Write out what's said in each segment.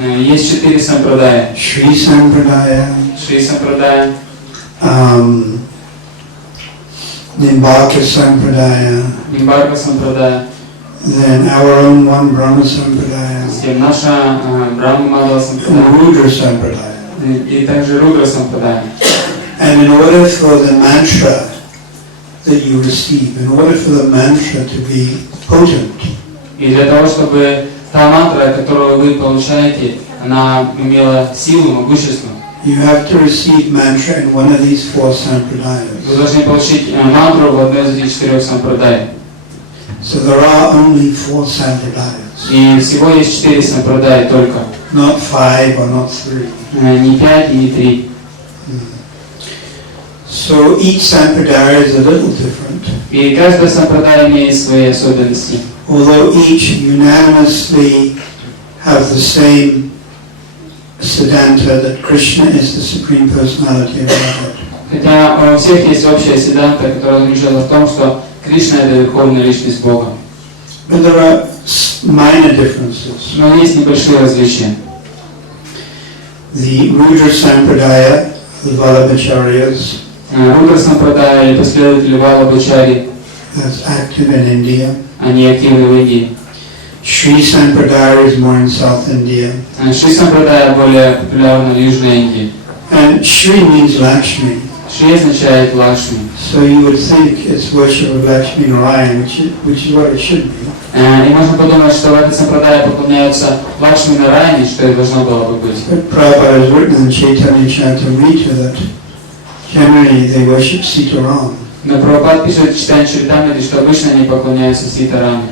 Есть 4 сампрадая. Шри Sampradaya, Шри сампрадая, Nimbaka Sampradaya, Нимбарка сампрадая, then our own one Brahma Sampradaya, затем наша Брахма Мадала and сампрадая, Rudra Sampradaya. и также Рудра сампрадая. And in order for the mantra that you receive, in order for the mantra to be potent, И для того, чтобы та мантра, которую вы получаете, она имела силу, могущество, you have to receive mantra in one of these 4 sampradayas. вы должны получить мантру в одной из этих 4 сампрадай. So there are only 4 sampradayas, И всего есть 4 сампрадай только. not 5 or not 3. Не 5 и не 3. So each sampradaya is a little different, И каждая сампрадай имеет свои особенности. although each unanimously have the same siddhanta that Krishna is the Supreme Personality of Godhead. Хотя у всех есть общая сиддханта, которая заключается в том, что Кришна – это Верховная Личность Бога. But there are minor differences. Но есть небольшие различия. The Rudra Sampradaya, the Vallabhacharyas, Рудра сампрадая или последователи Валабхачари, that's active in India. они активны в Индии. Shri Sampradaya is more in South India. Шри сампрадая более популярна в Южной Индии. And Shri means Lakshmi. Шри означает Лакшми. So you would think it's worship of Lakshmi Narayan, which is what it should be. И можно подумать, что в этой сампрадае поклоняются Лакшми Нараяне, что и должно было бы быть. But Prabhupada has written in Chaitanya Charitamrita that generally they worship Sitaram. Но Прабхупад пишет в Читании Чаритамрите, что обычно они поклоняются Ситараме.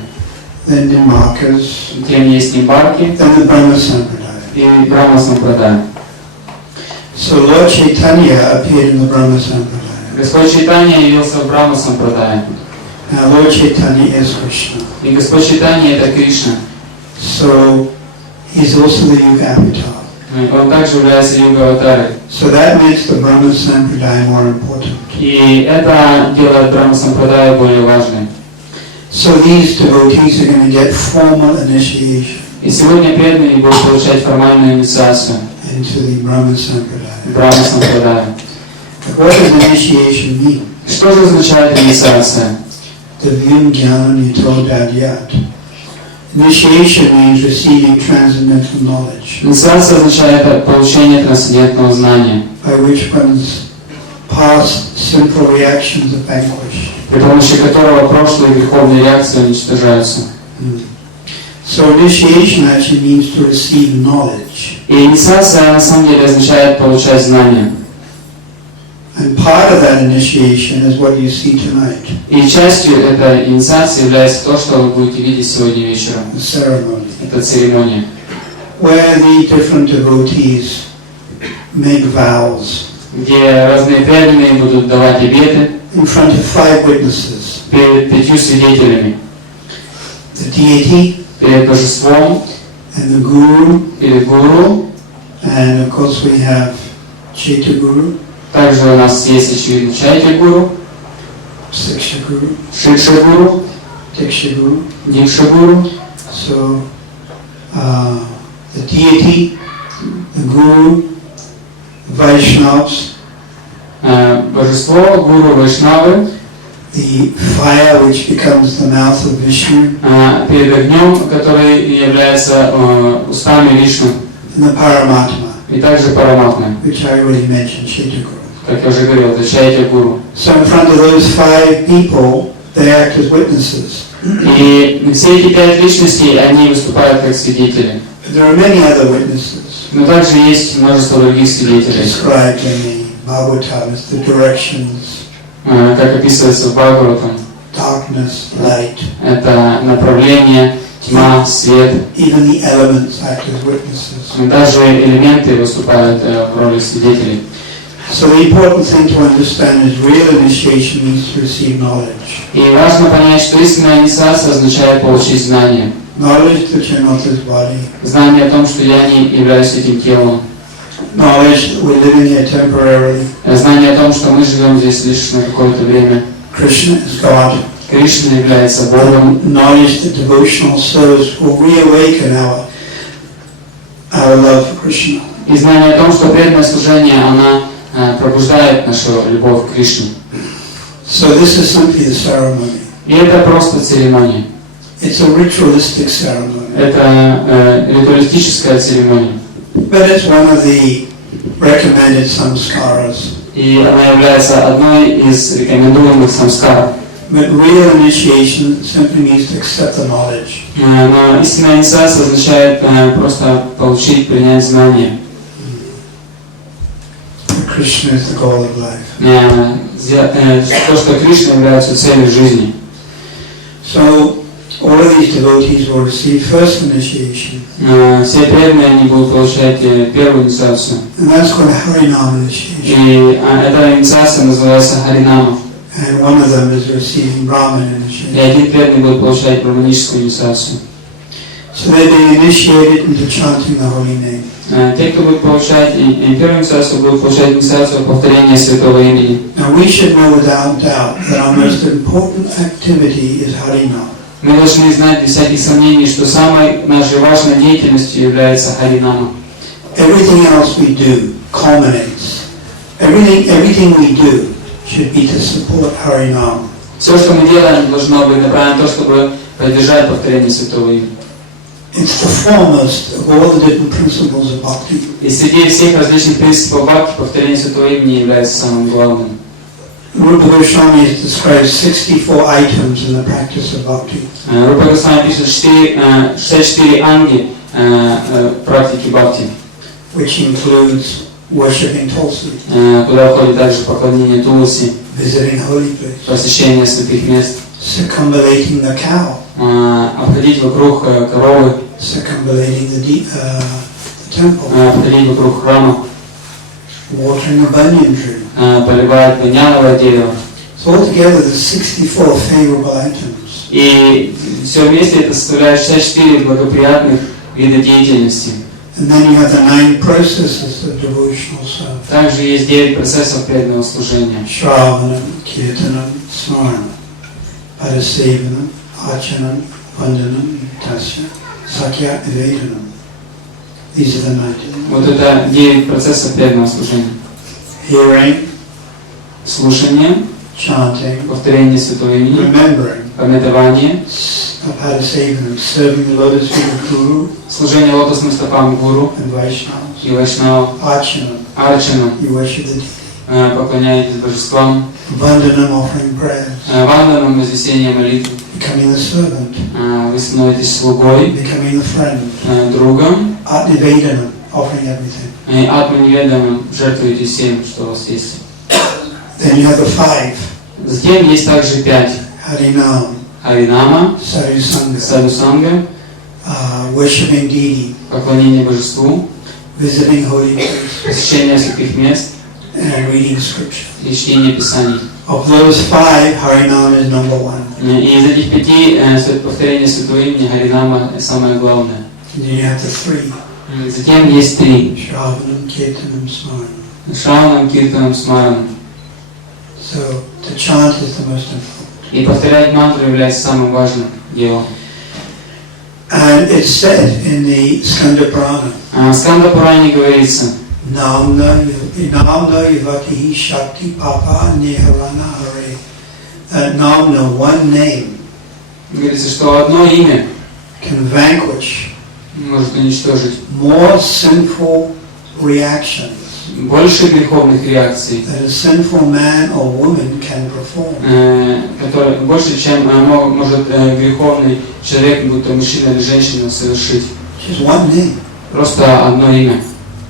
Then Nimakas, Тем есть Нимбарки then the Brahma Sampradaya. и Брахма сампрадая. So Lord Chaitanya appeared in the Brahma Sampradaya. Господь Чайтанья явился в Брахма сампрадае. Now Lord Chaitanya is Krishna. И Господь Чайтанья это Кришна. So he's also the Yuga Avatar. Он также является Юга-аватарой. So that makes the Brahma Sampradaya more important. И это делает Брахма сампрадая более важной. So these devotees are going to get formal initiation И сегодня преданные будут получать формальную инициацию into the Brahma Sampradaya. Брахма сампрадая. What does initiation mean? Что же означает инициация? Divyam Jnanam Yatodhadyat. Initiation means receiving transcendental knowledge, Инициация означает получение трансцендентного знания, by which one's past sinful reactions are vanquished. при помощи которого прошлые греховные реакции уничтожаются. So initiation actually means to receive knowledge. И инициация на самом деле означает получать знания. And part of that initiation is what you see tonight, И частью этой инициации является то, что вы будете видеть сегодня вечером. the ceremony, Это церемония, where the different devotees make vows где разные преданные будут давать обеты in front of 5 witnesses. перед 5 свидетелями. The deity Перед божеством, and the guru, перед гуру. and of course we have Chaitya Guru, Также у нас есть, очевидно, Чайтя гуру, Siksha Guru, Шикша гуру, Diksha Guru. Дикша гуру. So the deity, the guru, Vaishnavas, Божество, гуру, вайшнавы, the fire which becomes the mouth of Vishnu, перед огнем, который является устами Вишну, and the Paramatma, и также Параматма, which I already mentioned, Chaitya Guru. как я уже говорил, это Чайтя гуру. So in front of those 5 people, they act as witnesses. И все эти 5 личностей, они выступают как свидетели. But there are many other witnesses Но также есть множество других свидетелей, described in the Bhagavatam as the directions, как описывается в Бхагаватам. darkness, light. Это направление, тьма, свет. Even the elements act as witnesses. Даже элементы выступают в роли свидетелей. So the important thing to understand is real initiation means to receive knowledge. И важно понять, что истинная инициация означает получить знание. Knowledge that you're not this body. Знание о том, что я не являюсь этим телом. Knowledge that we're living here temporarily. Знание о том, что мы живем здесь лишь на какое-то время. Krishna is God. Кришна является Богом. Knowledge that devotional service will reawaken our our love for Krishna. И знание о том, что преданное служение, она пробуждает нашу любовь к Кришне. So this is simply the ceremony. И это просто церемония. It's a ritualistic ceremony. Это ритуалистическая церемония. But it's one of the recommended samskaras. И она является одной из рекомендуемых самскар. But real initiation simply means to accept the knowledge. Но истинная инициация означает просто получить, принять знание. Krishna is the goal of life. То, что Кришна является целью жизни. So all of these devotees will receive first initiation. Все преданные они будут получать первую инициацию. And that's called Harinam initiation. И эта инициация называется Харинама. And one of them is receiving Brahman initiation. И один преданный будет получать браманическую инициацию. So they're being initiated into chanting the holy name. Те, кто будет получать первую инициацию, будут получать инициацию повторения святого имени. Now we should know without doubt that our most important activity is Harinam. Мы должны знать без всяких сомнений, что самой нашей важной деятельностью является Харинама. Everything else we do culminates. Everything we do should be to support Harinam. Все, что мы делаем, должно быть направлено на то, чтобы поддержать повторение святого имени. It's the foremost of all the different principles of bhakti. И среди всех различных принципов бхакти повторение святого имени является самым главным. Rupa Goswami has described 64 items in the practice of bhakti. Рупа Госвами пишет 64 анги практики бхакти, Which includes worshipping Tulsi, куда входит также поклонение Тулси, visiting holy places, посещение святых мест, circumambulating the cow, обходить вокруг коровы, circumambulating the temple, обходить вокруг храма, watering a banyan tree. поливать баньяновое дерево. So altogether there's 64 favorable items. И все вместе это составляет 64 благоприятных вида деятельности. And then you have the 9 processes of devotional service. Также есть 9 процессов преданного служения. Shravanam, Kirtanam, Smaranam, Padasevanam, Archanam, Vandanam, Tasya, Sakya, Nivedanam. These are the 9. Вот это 9 процессов преданного служения. Hearing, Слушание, chanting, повторение святого имени, remembering, памятование, Padasevanam, serving the lotus feet of Guru служение лотосным стопам гуру and Vaishnavas, и вайшнавам, Archanam, арчанам, you worship the deity, поклоняетесь божествам, Vandanam, offering prayers, ванданам, вознесение молитвы, becoming the servant, вы становитесь слугой, becoming the friend, другом, Nivedanam, offering everything. и атманиведамом жертвуете всем, что у вас есть. Then you have the 5, Затем есть также 5. Harinam, Харинама, Sadhusanga, Садхусанга, worshiping deity, поклонение божеству, visiting holy places, посещение святых мест and reading scripture. и чтение Писаний. Of those 5, Harinam is number 1. И из этих 5 повторение святого имени Харинама самое главное. And then you have the 3, Затем есть 3. Shravanam, Kirtanam, Smaranam. Шраванам, Киртанам, Смаранам. So to chant is the most important. И повторять мантру является самым важным делом. And it's said in the Skanda Purana, В Сканда Пуране говорится, Namna yuvati shakti papa niharana hare. That Namna, one name, говорится, что одно имя can vanquish может уничтожить more sinful reactions больше греховных реакций, that a sinful man or woman can perform. которые больше, чем может греховный человек, будь то мужчина или женщина, совершить. Just one name. Просто одно имя.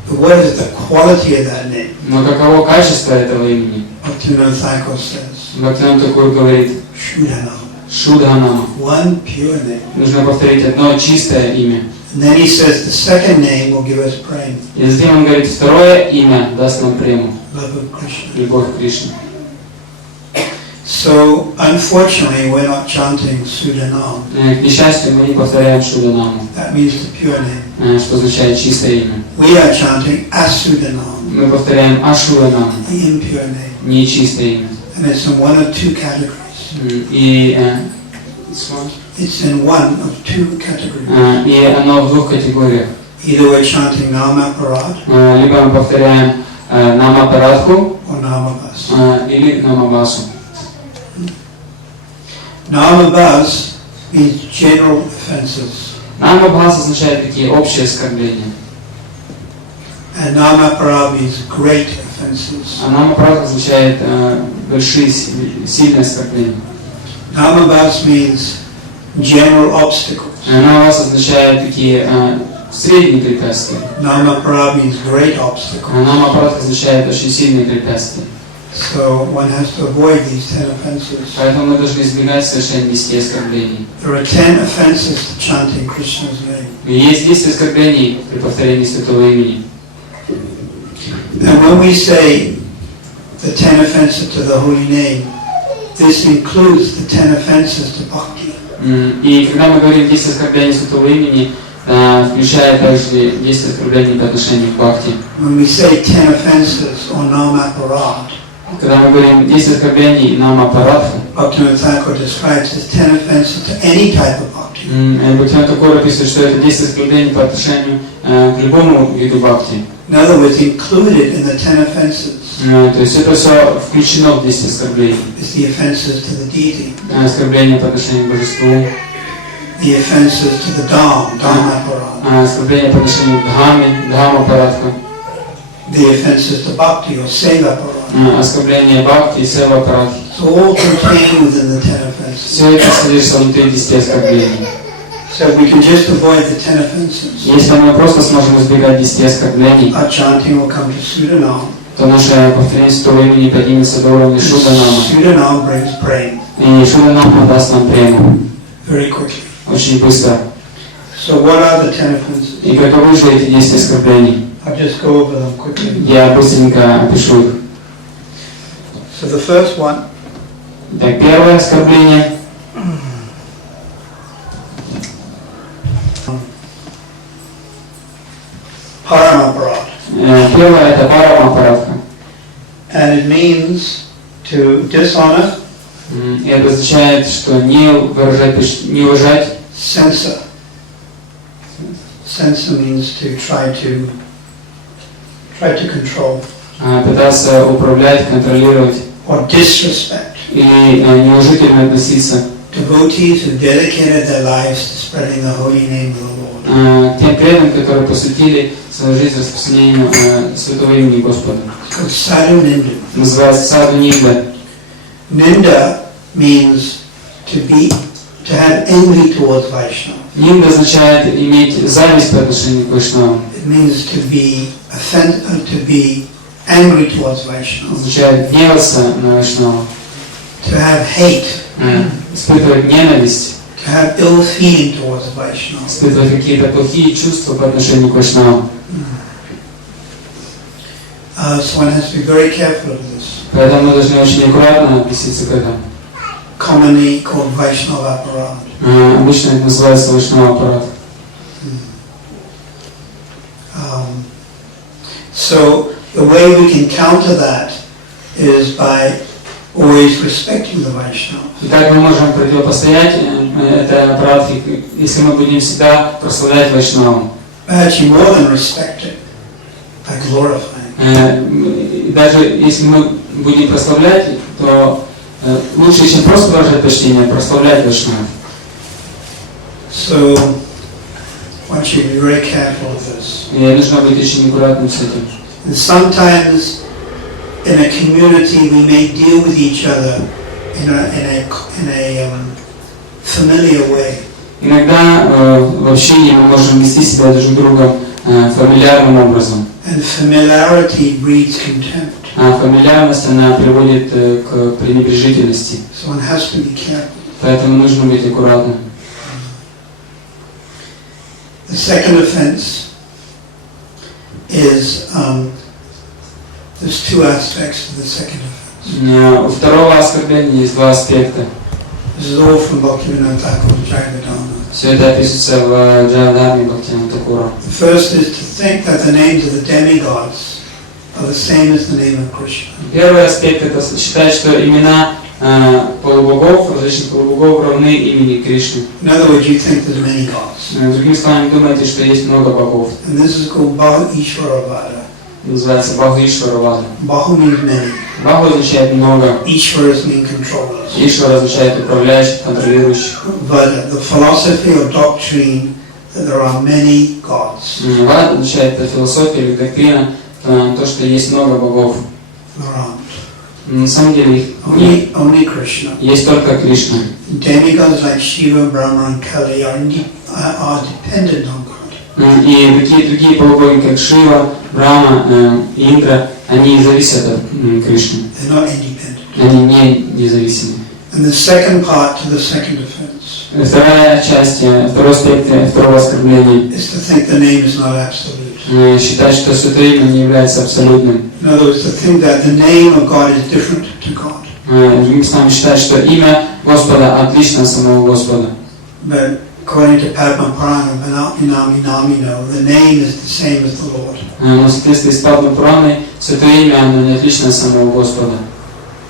But what is the quality of that name? Но каково качество этого имени? Bhaktivinoda Thakur says, Бхактивинода Такур говорит, Shudhanam, Шудханама. one pure name. Нужно повторить одно чистое имя. And then he says the second name will give us prema, И затем он говорит, второе имя даст нам прему, love of Krishna. любовь к Кришне. So, unfortunately, we're not chanting Sudhanam. К несчастью, мы не повторяем Шудханаму, That means the pure name. что означает чистое имя. We are chanting Asudhanam, Мы повторяем Ашуранаму, the impure name. нечистое имя. And it's in one of 2 categories. И It's in one of 2 categories. оно в 2 категориях. Either we're chanting Nama Parad либо мы повторяем Нама Парадху or Nama Bas. или Намабасу. Nama Bas means general offenses, Намабас означает такие общие оскорбления. and Nama Parad means great offenses. А Нама Парадху означает большие, сильные оскорбления. Nama Bas means general obstacles. Намабас означает такие средние препятствия. Nama Parad means great А obstacles. Нама Парадху означает очень сильные препятствия. So one has to avoid these 10 offenses. Поэтому мы должны избегать совершения 10 оскорблений. There are 10 offenses to chanting Krishna's name. И есть 10 оскорблений при повторении святого имени. And when we say the 10 offenses to the holy name, this includes the 10 offenses to bhakti. И когда мы говорим 10 оскорблений святого имени, включая также 10 оскорблений по отношению к бхакти. When we say 10 offenses or Nama Parad, Когда мы говорим 10 оскорблений Нама Парадху, Bhaktivinoda Thakur describes as 10 offenses to any type of bhakti. Бхактивинода Тхакур описывает, что это 10 оскорблений по отношению к любому виду бхакти. In other words, included in the 10 offenses То есть это все включено в 10 оскорблений. is the offenses to the deity, Оскорбления по отношению к божеству, the offenses to the Dhamma Parad, оскорбления по отношению к Дхамме, Дхамма Парадха, the offenses to bhakti or Seva Parad. оскорбления бхакти и Сева Парадхи. It's all contained within the 10 offenses. Все это содержится внутри 10 оскорблений. So we can just avoid the 10 offenses. Если мы просто сможем избегать 10 оскорблений, Our chanting will come to Sudanam. то наше повторение святого имени поднимется до уровня Шуданама. Sudanam brings prema И Шуданама даст нам прему very quickly. очень быстро. So what are the 10 offenses? И каковы же эти 10 оскорблений? I'll just go over them quickly. Я быстренько опишу их. So the first one Так, первое оскорбление. Paramaparad. Первое это Парама Парадха. And it means to dishonor, И это означает, что не выражать, не уважать. censor. Censor means to try to control. Пытаться управлять, контролировать. Or disrespect. Или неуважительно относиться Devotees who dedicated their lives to spreading the holy name of the Lord. к тем преданным, которые посвятили свою жизнь распространению святого имени Господа. It's called sadhu ninda. Называется саду нинда. Ninda means to have envy towards Vaishnava. Нинда означает иметь зависть по отношению к Вайшнавам. It means to be angry towards Vaishnava. Означает гневаться на Вайшнавов. To have hate. Испытывать ненависть. To have ill feeling towards Vaishnava. Испытывать какие-то плохие чувства по отношению к Вайшнавам. So one has to be very careful of this. Поэтому мы должны очень аккуратно относиться к этому. Commonly called Vaishnava Parad. Обычно это называется Вайшнава аппарат. So the way we can counter that is by always respecting the Vaishnava. И так мы можем противопостоять этой аппаратке, если мы будем всегда прославлять Вайшнавам. Actually, more than respecting, by glorifying. Даже если мы будем прославлять, то лучше, чем просто выражать почтение, прославлять Вайшнавов. So one should be very careful of this. И нужно быть очень аккуратным с этим. And sometimes in a community we may deal with each other in a familiar way. Иногда в общении мы можем вести себя друг с другом фамильярным образом. And familiarity breeds contempt. А фамильярность, она приводит к пренебрежительности. So one has to be careful. Поэтому нужно быть аккуратным. The second offense is there's two aspects to the second offense. У второго оскорбления есть два аспекта. This is all from Bhaktivinoda Thakur's Jayavadana. Все это описывается в Джайавадхарме Бхактивинода Тхакура. The first is to think that the names of the demigods are the same as the name of Krishna. Первый аспект это считать, что имена полубогов, различных полубогов равны имени Кришны. In other words, you think there's many gods. Другими словами, думаете, что есть много богов. And this is called Bahu Ishvaravada. Называется Баху Ишваравада. Bahu means many. Баху означает много. Ishvaras mean controllers. Ишвара означает управляющих, контролирующих. But the philosophy or doctrine that there are many gods. Вада означает философия или доктрина, то, что есть много богов. There aren't. На самом деле их нет. Only Krishna. Есть только Кришна. Demigods like Shiva, Brahma, and Kali are dependent on God. И такие другие полубоги, как Шива, Брахма, Индра, они зависят от Кришны. They're not independent. Они не независимы. And the second part to the second offense Вторая часть, второй аспект второго оскорбления. is to think the name is not absolute. Считать, что Святое Имя не является абсолютным. In other words, to think that the name of God is different to God. Другими словами, считать, что имя Господа отлично от самого Господа. But according to Padma Purana, the name is the same as the Lord. Но в соответствии с Падма Пураной, Святое Имя, оно не отлично от самого Господа.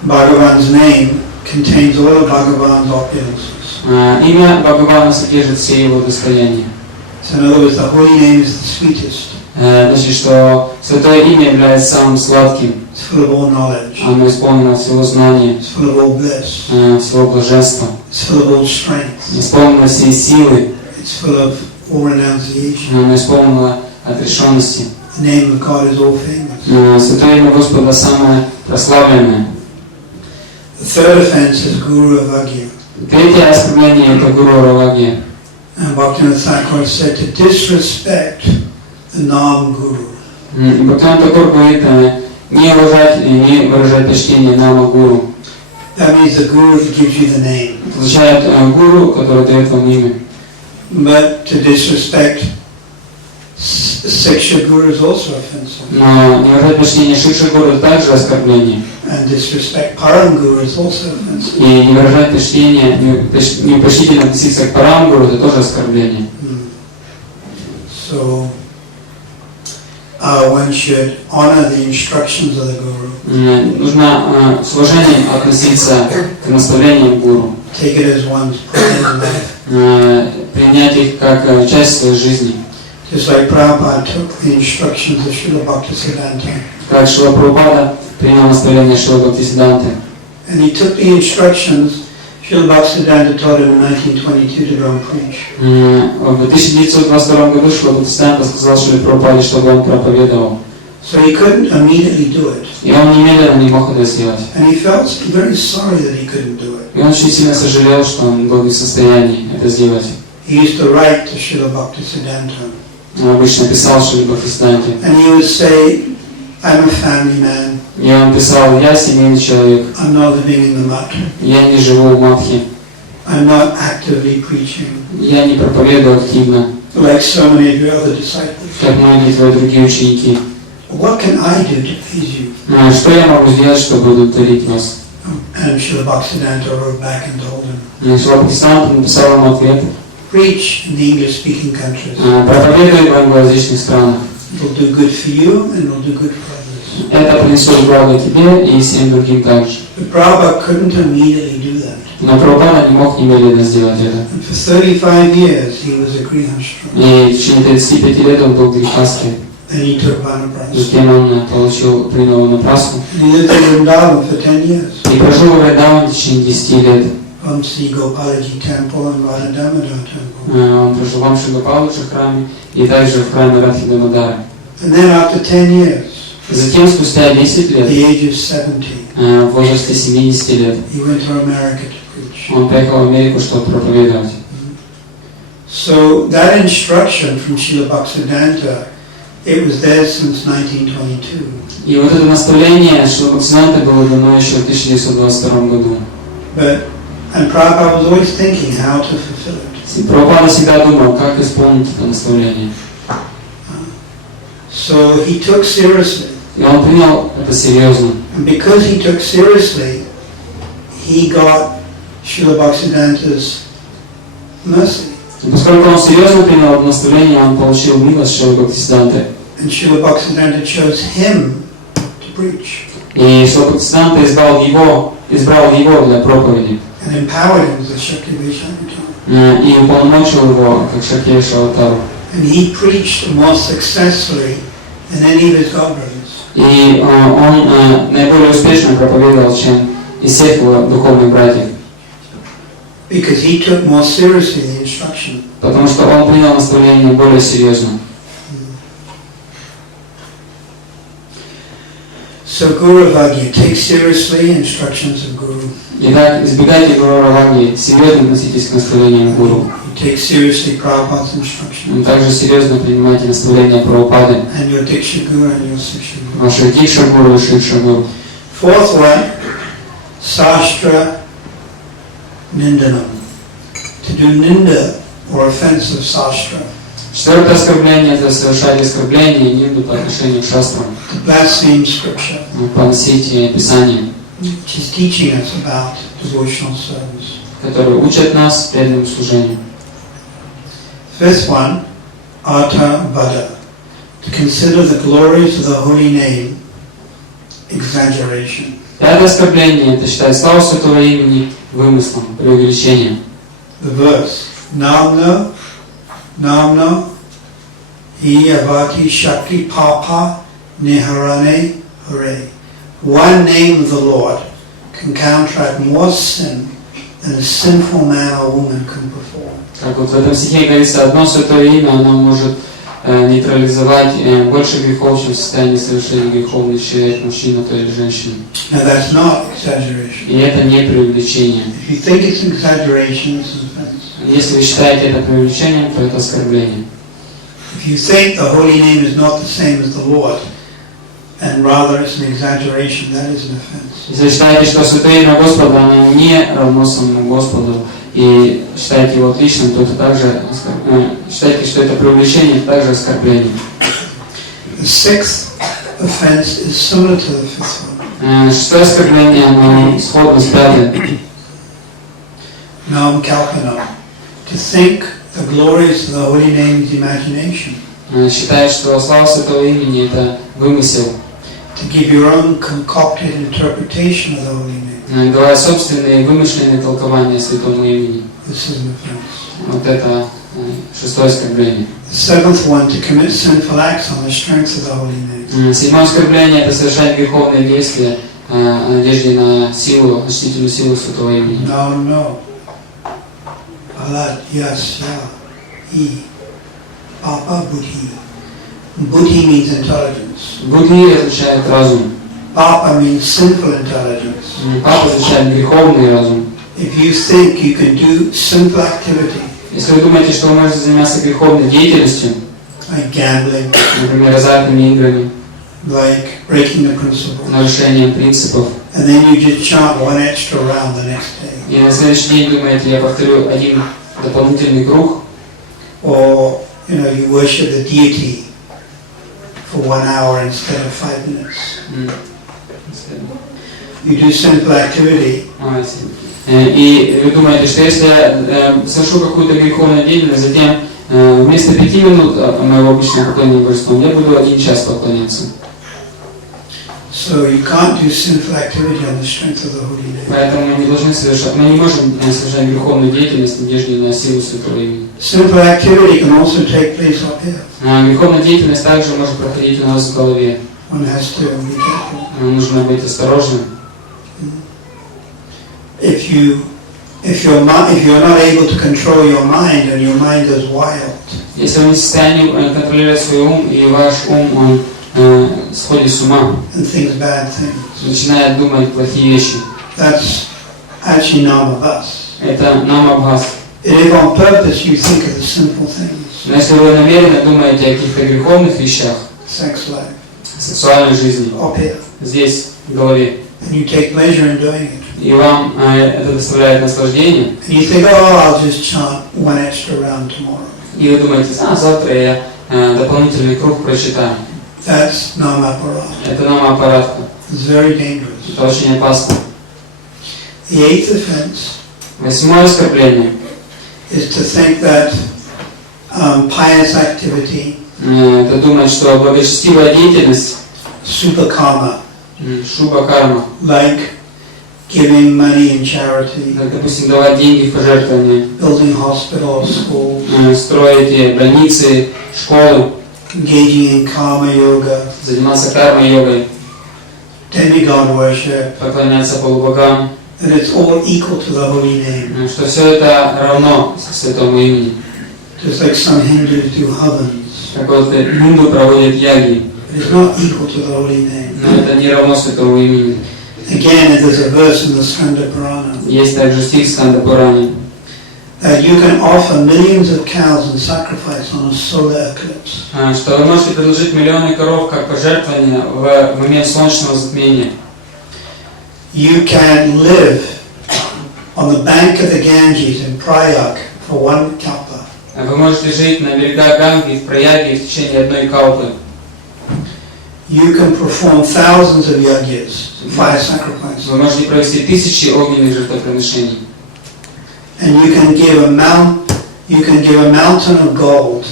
Bhagavan's name contains all of Bhagavan's opulences. Имя Бхагавана содержит все его достояния. So in other words, the holy name is the sweetest. Значит, что Святое Имя является самым сладким. It's full of all knowledge. Оно исполнено всего знания, It's full of all bliss. всего блаженства. It's full of all strength. Исполнено всей силы. It's full of all renunciation. Оно исполнено отрешенности. The name of God is all famous. Святое Имя Господа самое прославленное. The third offense is Guru Avagya. Третье оскорбление – это Гуру Равагья. And Bhaktivinoda Thakur said to disrespect the Nam Guru. Бхактивinoda Тхакур говорит, не уважать и не выражать почтение Нама Гуру. That means the Guru gives you the name. Это означает Гуру, который дает вам имя. But to disrespect Siksha Guru is also offensive. Но не выражать почтение Шикша Гуру – это также оскорбление. And disrespect Param Guru is also offensive. И не выражать почтение, непочтительно относиться к Парам Гуру – это тоже оскорбление. So one should honor the instructions of the Guru. Нужно с уважением относиться к наставлениям Гуру. Take it as one's pride in life. Принять их как часть своей жизни. Just like Prabhupada took the instructions of Srila Bhaktisiddhanta. Как Шрила Прабхупада принял наставление Шрилы Бхактисиддханты. And he took the instructions Srila Bhaktisiddhanta taught him in 1922 to go and preach. В 1922 году Шрила Бхактисиддханта сказал Шриле Прабхупаде, чтобы он проповедовал. So he couldn't immediately do it. И он немедленно не мог это сделать. And he felt very sorry that he couldn't do it. И он очень сильно сожалел, что он был не в состоянии это сделать. He used to write to Srila Bhaktisiddhanta. Он обычно писал Шриле Бхактисиддханте. And he would say, I'm a family man. И он писал, я семейный человек. I'm not living in the mud. Я не живу в Мадхе. I'm not actively preaching. Я не проповедую активно, Like so many of your other disciples. как многие твои другие ученики. What can I do to please you? Что я могу сделать, чтобы удовлетворить вас? And Srila Bhaktisiddhanta wrote back and told him, Шрила Бхактисиддханта написал ему ответ. preach in the English-speaking countries. Проповедуй в англоязычных странах. It'll do good for you and it'll do good for others. Это принесет благо тебе и всем другим также. But Prabhupada couldn't immediately do that. Но Прабхупада не мог немедленно сделать это. And for 35 years he was a Grihastha. И в течение 35 лет он был грехастым. Then he took Vanaprastha. Затем он принял Ванапрастху. And he lived in Vrindavan for 10 years. И прожил в Вриндаване в течение 10 лет. Vamsi Gopalaji temple and Radha Damodar temple. Он прожил в Амши Гопалыча храме и также в храме Радхи Дамодари. And then after 10 years, Затем, спустя 10 at лет, the age of 70, в возрасте 70 лет, he went to America to preach. он приехал в Америку, чтобы проповедовать. So that instruction from Srila Bhaktisiddhanta, it was there since 1922. И вот это наставление Шрилы Бхактисиддханты было дано еще в 1922 году. And Prabhupada was always thinking how to fulfill it. Прабхупада всегда думал, как исполнить это наставление. So he took seriously. И он принял это серьезно. And because he took seriously, he got Srila Bhaktisiddhanta's mercy. И поскольку он серьезно принял это наставление, он получил милость Шрилы Бхактисиддханты. And Srila Bhaktisiddhanta chose him to preach. И Шрила Бхактисиддханта избрал его избрал его для проповеди. And empowered him as a Shakti-Vesha avatar. И уполномочил его как Шакти-Веша аватару. And he preached more successfully than any of his godbrothers. И он наиболее успешно проповедовал, чем из всех его духовных братьев. Because he took more seriously the instruction. Потому что он принял наставление более серьезно. So Guru Vagya, take seriously instructions of Guru. Итак, избегайте Гуру Раваги, серьезно относитесь к наставлениям Гуру. Take seriously Prabhupada's instructions. Также серьезно принимайте наставления Прабхупады. And your Diksha Guru and your Siksha Guru. Ваших Дикша Гуру и Шикша Гуру. Fourth one, Sastra Nindanam. To do ninda or offense of Sastra. Четвертое оскорбление – это совершать оскорбление и нинду по отношению к шастрам. To blaspheme scripture. Поносить Писание. Which is teaching us about devotional service. Которые учат нас преданному служению. Fifth one, Artha Vada. To consider the glories of the holy name exaggeration. Пятое оскорбление – это считать славу святого имени вымыслом, преувеличением. The verse, Namno, Namno, Iyavati Shakti Papa Niharane Hare. One name of the Lord can counteract more sin than a sinful man or woman can perform. Как вот в этом стихе говорится, одно святое имя, оно может нейтрализовать больше грехов, чем в состоянии совершения греховный человек, мужчина то или женщина. Now that's not exaggeration. И это не преувеличение. If you think it's an exaggeration, it's an offense. Если вы считаете это преувеличением, то это оскорбление. If you think the holy name is not the same as the Lord, and rather it's an exaggeration, that is an offense. Если считаете, что святое имя Господа, оно не равно самому Господу, и считаете его отличным, то это также считаете, что это преувеличение, это также оскорбление. The sixth offense is similar to the fifth one. Шестое оскорбление, оно сходно с пятым. Nam kalpana. To think the glories of the holy name is imagination. Считает, что слава святого имени это вымысел. To give your own concocted interpretation of the holy name. Давая собственные вымышленные толкования святому имени. This is an offense. Вот это шестое оскорбление. The seventh one, to commit sinful acts on the strength of the holy name. Седьмое оскорбление – это совершать греховные действия в надежде на силу, очистительную силу святого имени. No. Alat yasya I Papa Buddhi. Buddhi means intelligence. Будхи означает разум. Papa means sinful intelligence. Папа означает греховный разум. If you think you can do sinful activity, Если вы думаете, что вы можете заниматься греховной деятельностью, like gambling, например, азартными играми, like breaking the principle, нарушением принципов, and then you just chant one extra round the next day, и на следующий день думаете, я повторю один дополнительный круг, or you worship the deity for 1 hour instead of 5 minutes. You do sinful activity. И вы думаете, что если я совершу какую-то греховную деятельность, затем вместо 5 минут моего обычного поклонения божествам, я буду 1 час поклоняться. So you can't do sinful activity on the strength of the holy name. Поэтому мы не можем совершать греховную деятельность в надежде на силу святого имени. Sinful activity can also take place up here. Греховная деятельность также может проходить у нас в голове. One has to be careful. Нужно быть осторожным. If you're not able to control your mind and your mind is wild, Если вы не в состоянии контролировать свой ум, и ваш ум он сходит с ума, and thinks bad things, начинает думать плохие вещи, that's actually namabhas. это намабхас. If on purpose you think of the simple things, Но если вы намеренно думаете о каких-то греховных вещах, sex life, сексуальной жизни, up here, здесь, в голове, and you take pleasure in doing it, и вам это доставляет наслаждение, and you think, oh, I'll just chant one extra round tomorrow. и вы думаете, завтра я дополнительный круг прочитаю. That's namaparad. Это намапарадха. It's very dangerous. Это очень опасно. The eighth offense 8-е оскорбление is to think that pious activity, это думать, что благочестивая деятельность, super karma, шуба карма, like giving money in charity, как, допустим, давать деньги в пожертвования, building hospitals, schools, строить больницы, школы, engaging in karma yoga, заниматься карма-йогой, demigod worship, поклоняться полубогам, and it's all equal to the holy name. что все это равно святому имени. Just like some Hindus do havans, Как вот хинду проводят яги, it is not equal to the holy name. но это не равно святому имени. Again, there's a verse in the Skanda Purana Есть также стих в Сканда-Пуране, that you can offer millions of cows in sacrifice on a solar eclipse. что вы можете предложить миллионы коров как пожертвование в момент солнечного затмения. You can live on the bank of the Ganges in Prayag for one kalpa. Вы можете жить на берегах Ганги в Праяге в течение одной калпы. You can perform thousands of yajnas, fire sacrifices. Вы можете провести тысячи огненных жертвоприношений. And you can give a mountain of gold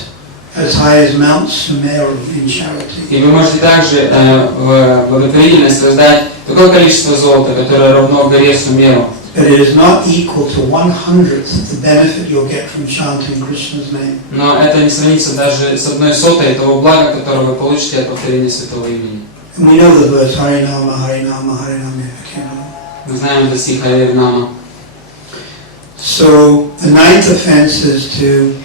as high as Mount Sumeru in charity. И вы можете также в благотворительность раздать такое количество золота, которое равно горе Сумеру. But it is not equal to 1/100th the benefit you'll get from chanting Krishna's name. Но это не сравнится даже с 1/100 того блага, которое вы получите от повторения святого имени. And we know the verse Harinama, Harinama, Harinama. Мы знаем это стих Хари Нама. So the ninth offense is to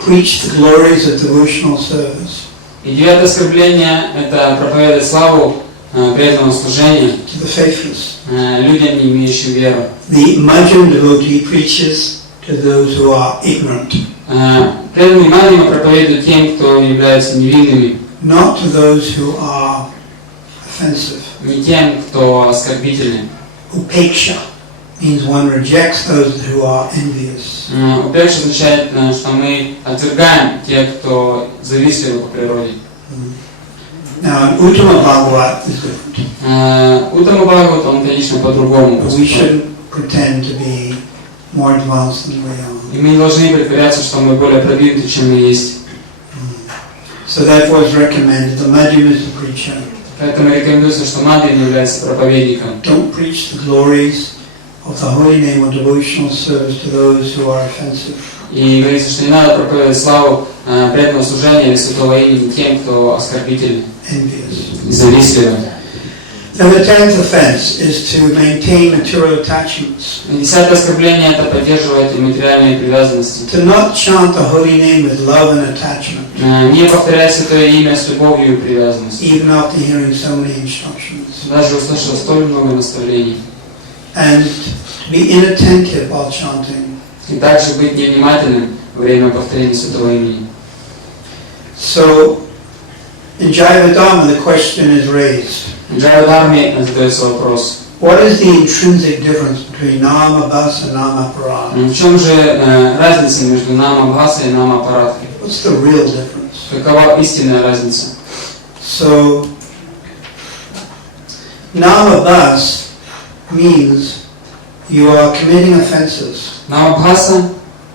preach the glories of devotional service. И девятое оскорбление – это проповедовать славу преданного служения To the faithless. людям, не имеющим веру. The Majjhima devotee preaches to those who are ignorant, Преданный Мадхьяма проповедует тем, кто является невинными, not to those who are offensive. не тем, кто оскорбительный. Upeksha means one rejects those who are envious. Упекша означает, что мы отвергаем тех, кто завистливы по природе. Now, Uttama Bhagavat is different. Уттама Бхагават, он, конечно, по-другому. We shouldn't pretend to be more advanced than we are. И мы не должны притворяться, что мы более продвинуты, чем мы есть. So therefore it's recommended, the Madhya is the preacher. Поэтому рекомендуется, что Мадхьяма является проповедником. Don't preach the glories of the holy name or devotional service to those who are offensive. И говорится, что не надо проповедовать славу преданного служения или святого имени тем, кто оскорбительный и завистливый. Then the 10th offense is to maintain material attachments. Десятое оскорбление – это поддерживать материальные привязанности. To not chant the holy name with love and attachment. Не повторять святое имя с любовью и привязанностью. Even after hearing so many instructions. Даже услышав столь много наставлений. And to be inattentive while chanting. И также быть невнимательным во время повторения святого имени. So, in Jayavadharma the question is raised. В Джайвадхарме задается вопрос. What is the intrinsic difference between Nama Bhasa and Nama Parada? В чем же разница между Нама Бхаса и Нама Парадхи? What's the real difference? Какова истинная разница? So, Nama Bhas means you are committing offenses Нама Бхаса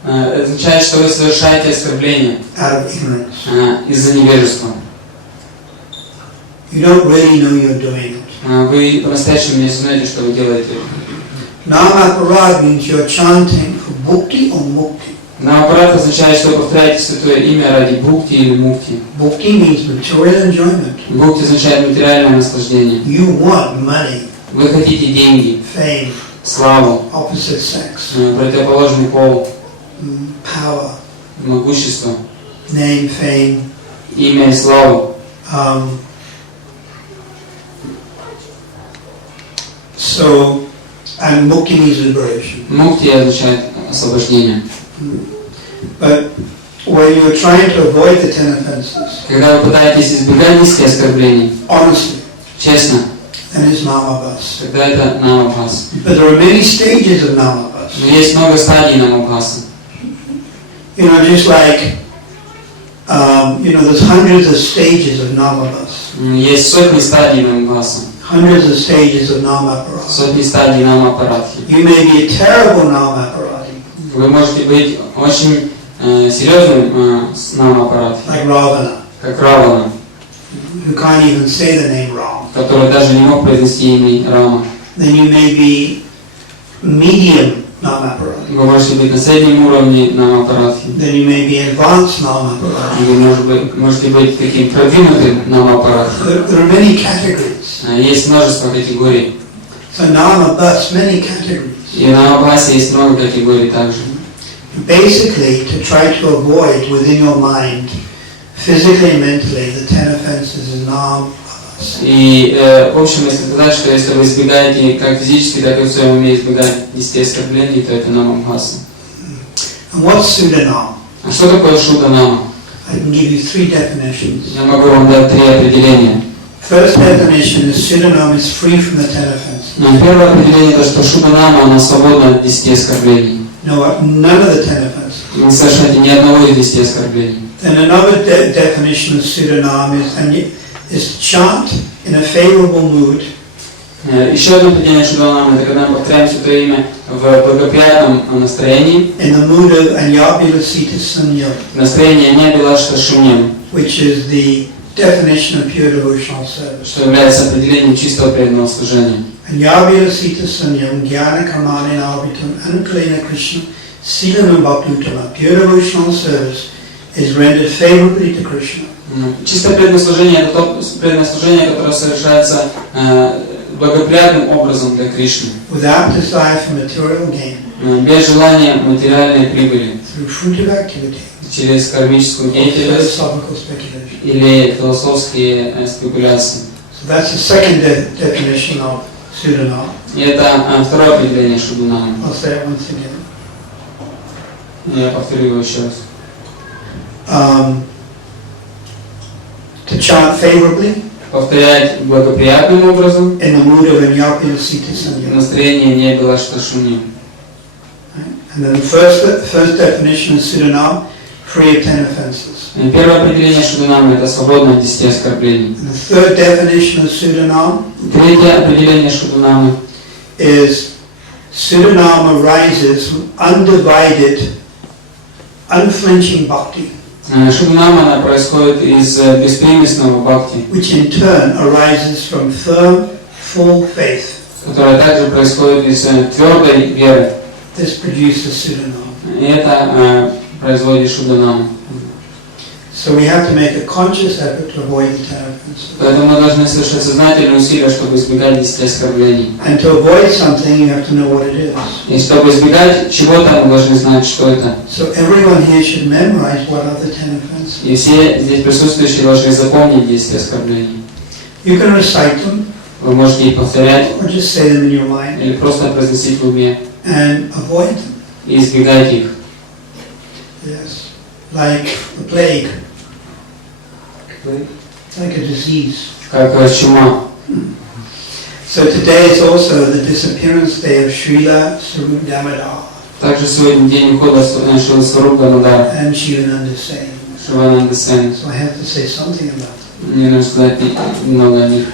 означает, что вы совершаете оскорбление out of ignorance. Из-за невежества. You don't really know you're doing it. Вы по-настоящему не знаете, что вы делаете. Nama Parad means you're chanting for bhukti or mukti. Нама Парадхи означает, что вы повторяете святое имя ради бхукти или мукти. Bhukti means material enjoyment. Бхукти означает материальное наслаждение. You want money, Вы хотите деньги, fame, славу, opposite sex, противоположный пол, power, могущество, name, fame. имя и славу. So, and mukti means liberation. Мукти означает освобождение. But when you're trying to avoid the 10 offenses, Когда вы пытаетесь избегать 10 оскорблений, honestly, честно, then it's Nama Bhas. тогда это Нама Бхаса. But there are many stages of Nama Bhas. Но есть много стадий Нама Бхаса. You know, just like, there's hundreds of stages of Nama Bhas. Есть сотни стадий Нама Бхаса. Hundreds of stages of Nama Parada. Сотни стадий Нама Парадхи. You may be a terrible Nama Paradi, Вы можете быть очень серьезным с Нама Парадхи, like Ravana, как Равана, who can't even say the name Ram. который даже не мог произнести имя Рама. then you may be medium Namaparadhi. Вы можете быть на среднем уровне намапарадхи. Then you may be advanced Namaparadhi. Вы можете быть таким продвинутым намапарадхи. There are many categories. Есть множество категорий. So Nama Bhas, many categories. И на намапасе есть много категорий также. Basically, to try to avoid within your mind, physically and mentally, the 10 offenses in Nama. И в общем, если сказать, что если вы избегаете как физически, так и в своем уме избегать 10 оскорблений, то это намамбхаса. And what's Sudanam? А что такое шуданама? I can give you 3 definitions. Я могу вам дать 3 определения. First definition is Sudanam is free from the 10 offenses. Первое определение, то, что шуданама, она свободна от 10 оскорблений. No, none of the 10 offenses. Вы не совершаете ни одного из 10 оскорблений. Then another definition of Sudanam is to chant in a favorable mood. Еще одно определение шуданама, это когда мы повторяем Святое Имя в благоприятном настроении. In the mood of Anyabhilasita Sanyam, Настроение Аньябилашта Шуньям, which is the definition of pure devotional service. что является определением чистого преданного служения. Anyabhilasita Sanyam, Jnana Karmani Navitam, Anukalena Krishna, Silanam Bhaktutama, pure devotional service is rendered favorably to Krishna. Чистое преданное служение – это то преданное служение, которое совершается благоприятным образом для Кришны. Without desire for material gain. Без желания материальной прибыли. Through fruitive activity. Через кармическую деятельность или философские спекуляции. So that's the second definition of Sudanam. И это второе определение шуданама. I'll say it once again. Я повторю его еще раз. To chant favorably. Повторять благоприятным образом. In the mood of Anyabhilasita Sanyam. Настроение не было что шуним. And then the first definition of Sudanam, free of 10 offenses. Первое определение шуданама – это свободно от 10 оскорблений. And the third definition of Sudanam. Третье определение шуданамы is Sudanam arises from undivided, unflinching bhakti. Шуданама, она происходит из беспримесного бхакти, which in turn arises from firm, full faith. которая также происходит из твердой веры. This produces Sudanam. И это производит шуданаму. So we have to make a conscious effort to avoid the 10 offenses. Поэтому мы должны совершать сознательные усилия, чтобы избегать 10 оскорблений. And to avoid something, you have to know what it is. И чтобы избегать чего-то, мы должны знать, что это. So everyone here should memorize what are the 10 offenses. И все здесь присутствующие должны запомнить 10 оскорблений. You can recite them. Вы можете их повторять, or just say them in your mind. или просто произносить в уме. And avoid them. И избегать их. Yes. Like the plague. Like a disease. Как чума. So today is also the disappearance day of Srila Damodar. Также сегодня день ухода Шрилы Прабхупады and Shivananda Sen. Шивананда Сен. So I have to say something about it. Мне нужно сказать немного о них.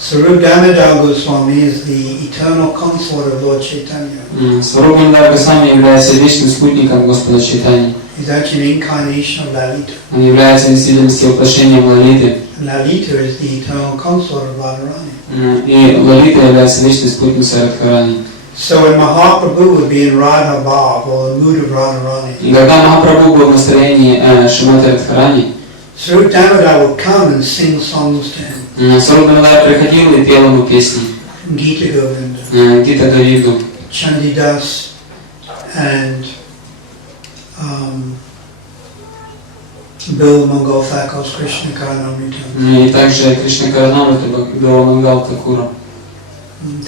Swarup Damodar Goswami is the eternal consort of Lord Chaitanya. Сварупа Дамодара Госвами является вечным спутником Господа Чайтаньи. He's actually an incarnation of Lalita. Он является действительности воплощением Лалиты. And Lalita is the eternal consort of Radharani. И Лалита является вечной спутницей Радхарани. So when Mahaprabhu would be in Radha Bhav, or the mood of Radharani, И когда Махапрабху был в настроении Шримати Радхарани, Swarup Damodar would come and sing songs to him. Сварупа Дамодар приходил и пел ему песни. Gita Govinda, Гита Говинду, Chandidas, and Bill Mongol Thakur's Krishna Karanamrita. И также Кришна Каранамрита Била Мангал Такура.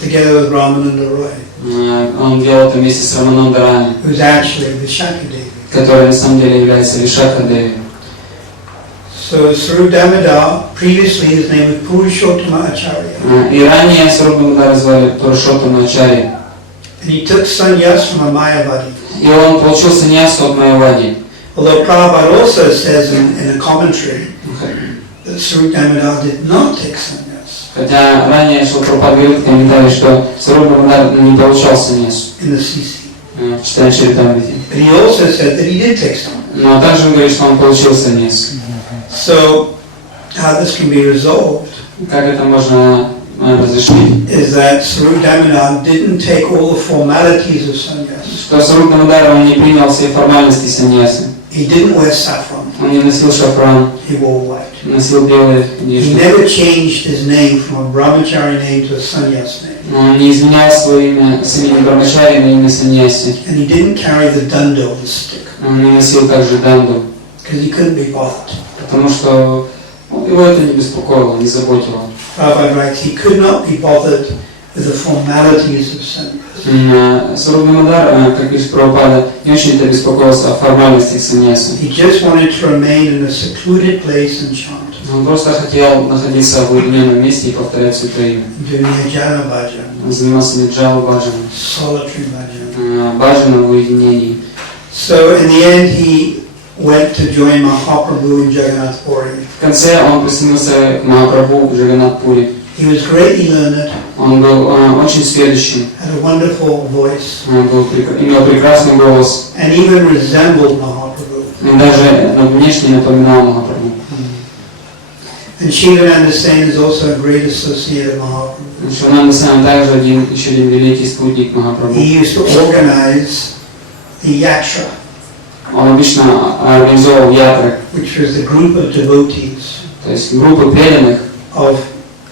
Together with Ramananda Roy, Он делал это вместе с Раманандарами, who's actually Vishakadevi. который на самом деле является Вишака Деви. So Swarup Damodar, previously his name was Purushottama Acharya. И ранее Сварупа Дамодара звали Пурушоттама Ачарья. And he took sannyas from a Mayavadi. И он получил саньясу от Майявади. Although Prabhupada also says in a commentary that Swarup Damodar did not take sannyas Хотя ранее Шрила Прабхупада говорил в комментарии, что Сварупа Дамодар не получал саньясу in the CC. в читании Чаритамрити. But he also said that he did take some. Но также он говорит, что он получил саньясу. So how this can be resolved Как это можно разрешить, is that Swarup Damodar didn't take all the formalities of sannyas. что Сварупа Дамодара, он не принял все формальности саньясы. He didn't wear saffron. Он не носил шафран, He wore white. носил белые He одежды. never changed his name from a brahmachari name to a sannyas name. Он не изменял свое имя с имени Брамачари на имя саньяси. And he didn't carry the dando, the stick, Он не носил также данду, because he couldn't be bothered. потому что его это не беспокоило, не заботило. Prabhupada writes, he could not be bothered with the formalities of sannyas. Сварупа Дамодар, как пишет Прабхупада, не очень-то беспокоился о формальностях саньясы. He just wanted to remain in a secluded place and chant, Он просто хотел находиться в уединенном месте и повторять Святое Имя. doing nirjana bhajan, Он занимался ниджал баджаном, solitary bhajan. баджаном в уединении. So in the end, he went to join Mahaprabhu in Jagannath Puri. В конце он присоединился к Махапрабху в Джаганнат-Пури. He was greatly learned, Он был очень сведущим, had a wonderful voice, имел прекрасный голос, and even resembled Mahaprabhu. и даже внешне напоминал Махапрабху. And Shivananda Sen is also a great associate of Mahaprabhu. Шивананда Сэн также еще один великий спутник Махапрабху. He used to organize the yatra, Он обычно организовал ятры, which was the group of devotees то есть группы преданных, of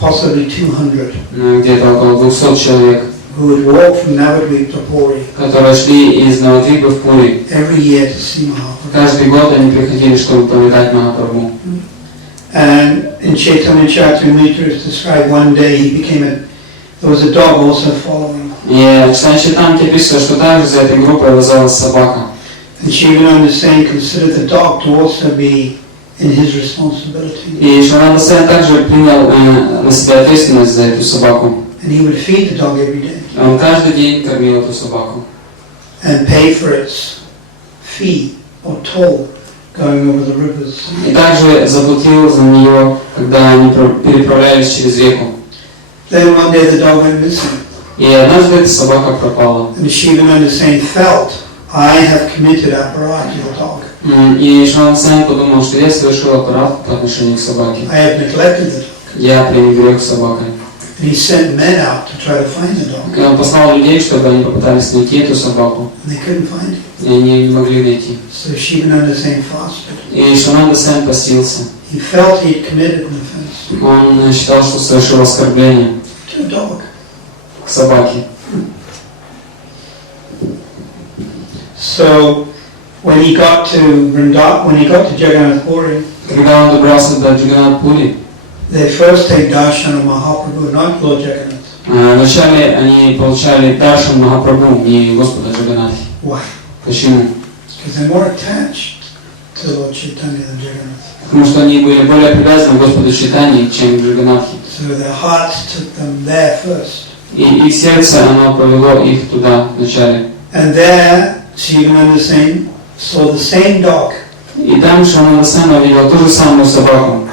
possibly 200, где-то около 200 человек, who would walk from Navadvip to Puri которые шли из Навадвипа в Пури. every year to see Mahaprabhu. Каждый год они приходили, чтобы повидать Махапрабху. And in Chaitanya Charitamrita is described one day there was a dog also following. И в Читамрите пишется, что также за этой группой вязалась собака. And Shivananda Sen considered the dog to also be in his responsibility. И Шивананда Сэн также принял на себя ответственность за эту собаку. And he would feed the dog every day Он каждый день кормил эту собаку. and pay for its fee or toll going over the rivers. И также заплатил за нее, когда они переправлялись через реку. Then one day the dog went missing. И однажды эта собака пропала. And Shivananda Sen felt, I have committed aparat to the dog. И Шивананда Сэн подумал, что я совершил аппарат по отношению к собаке. I have neglected the dog. Я пренебрег собакой. And he sent men out to try to find the dog. И он послал людей, чтобы они попытались найти эту собаку. And they couldn't find it. И они не могли найти. So Shivananda Sen fasted. И Шивананда Сэн постился. He felt he had committed an offense Он считал, что совершил оскорбление to a dog. к собаке. So when he got to Jagannath Puri, Когда он добрался до Джаганнат-Пури, they first take darshan of Mahaprabhu, not Lord Jagannath. вначале они получали даршан Махапрабху, не Господа Джаганнатхи. Why? Почему? Because they're more attached to Lord Chaitanya than Jagannath. Потому что они были более привязаны к Господу Чайтанье, чем к Джаганнатхе. So their hearts took them there first. И их сердце, оно повело их туда вначале. And there, Shivananda Sen saw the same dog. И там Шивананда Сэн увидел ту же самую собаку.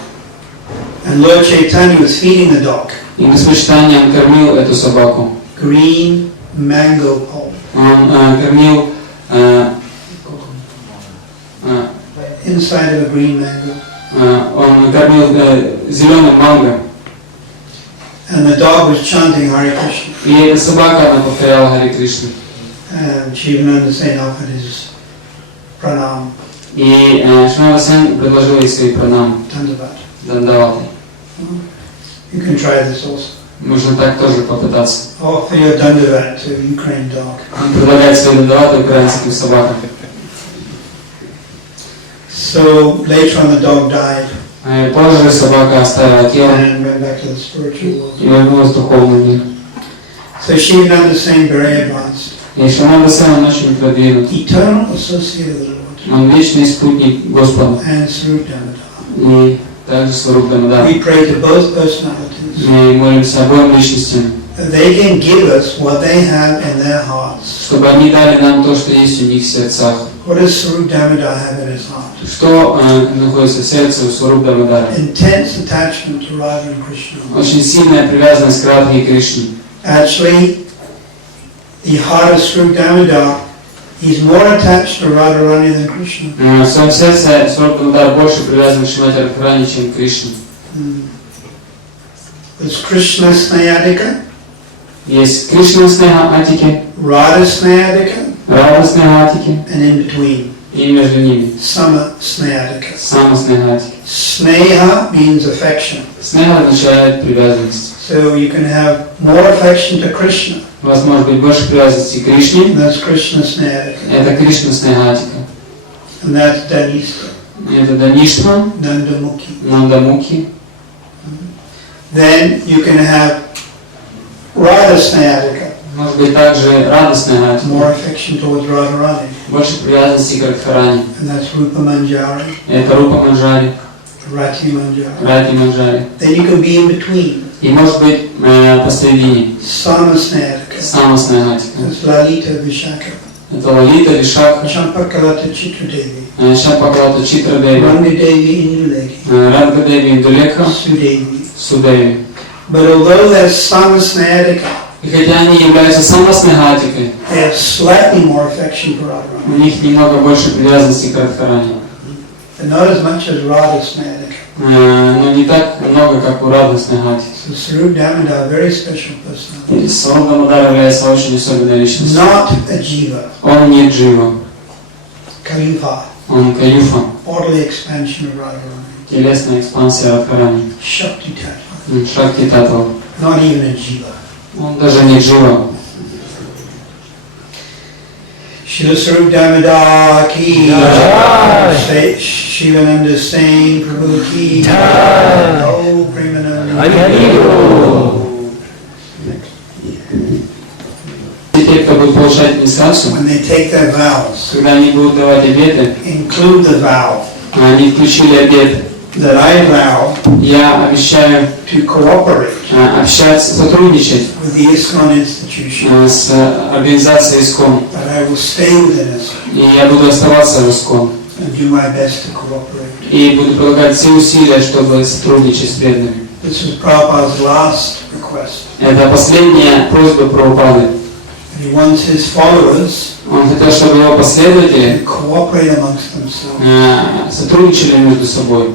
And Lord Chaitanya was feeding the dog И Господь Чайтанья, он кормил эту собаку. green mango pulp. Он кормил Inside of a green mango. он кормил зеленым манго. And the dog was chanting Hare Krishna. И эта собака, она повторяла Харе Кришну. And Shivananda Sen offered his pranam, И Шивананда Сэн предложил ей свои пранамы, Dandavat. дандаваты. You can try this also. Можно так тоже попытаться. Offer your Dandavat to Ukraine dog. Он предлагает свои дандаваты украинским собакам. So later on the dog died Позже собака оставила тело and went back to the spiritual world. и вернулась в духовный мир. So Shivananda Sen very advanced. И Шивананда Сэн, он очень продвинут. Eternal associate of the Lord. Он вечный спутник Господа. And Swarup Damodar. И также Сварупа Дамодар. We pray to both personalities. Мы молимся обоим личностям, They can give us what they have in their hearts. чтобы они дали нам то, что есть у них в сердцах. What does Swarup Damodar have in his heart? Что находится в сердце у Сварупа Дамодара? Intense attachment to Radha and Krishna. Очень сильная привязанность к Радхе и Кришне. Actually, the heart of Swarup Damodar, he's more attached to Radharani than Krishna. В своем сердце Сварупа Дамодар больше привязан к Шримати Радхарани, чем к Кришне. There's Krishna Snayadika, Есть Кришна снегатики, Radha Snayadika, Рада снегатики and in between, и между ними Sama Snayadika. Сама снегатики. Sneha means affection. Снега означает привязанность. So you can have more affection to Krishna. У вас может быть больше привязанности к Кришне. And that's Krishna Snayadika. Это Кришна снегатика. And that's Danishta, Это Даништва, Nandamukhi. Нандамуки. Then you can have Radha Snayadika, Может быть также радостная гатика. more affection towards Radharani. Больше привязанности к Радхарани. And that's Rupa Manjari, Это Рупа Манджари, Rati Manjari. Рати Манджари. Then you can be in between, И может быть посередине. Sama Snayadika. Самостная гатика. That's Lalita Vishaka, Это Лалита, Вишака, Champakalata Chitradevi, Шампаклата Читра Деви, Ranga Devi Induleki, Радга Деви, Индулека, Sudevi. Судеви. But although that's Sama Snayadika, И хотя они являются самостной гатикой, they have slightly more affection for Radharani, у них немного больше привязанности к Радхарани. but not as much as Radha Snayadika. Но не так много, как у радостной гатики. So Swarup Damodar, a very special personality. И Сварупа Дамодар является очень особенной личностью. Not a jiva, Он не джива, Kalipa, он каюфа, bodily expansion of Radharani, телесная экспансия Радхарани, Shakti Tattva, Шакти Татва. not even a jiva. Он даже не джива. Srila Swarup Damodar ki jai, Shivananda Sain Prabhu ki jai, Oh Premananda. Те, кто будет получать инициацию, When they take their vows, когда они будут давать обеты, include the vow они включили обет. that I vow Я обещаю to cooperate общаться, сотрудничать with the ISKCON institution, с организацией ИСКОН. that I will stay within ISKCON И я буду оставаться в ИСКОН. and do my best to cooperate. И буду прилагать все усилия, чтобы сотрудничать с преданными. This was Prabhupada's last request. Это последняя просьба Прабхупады. And he wants his followers Он хотел, чтобы его последователи to cooperate amongst themselves. сотрудничали между собой.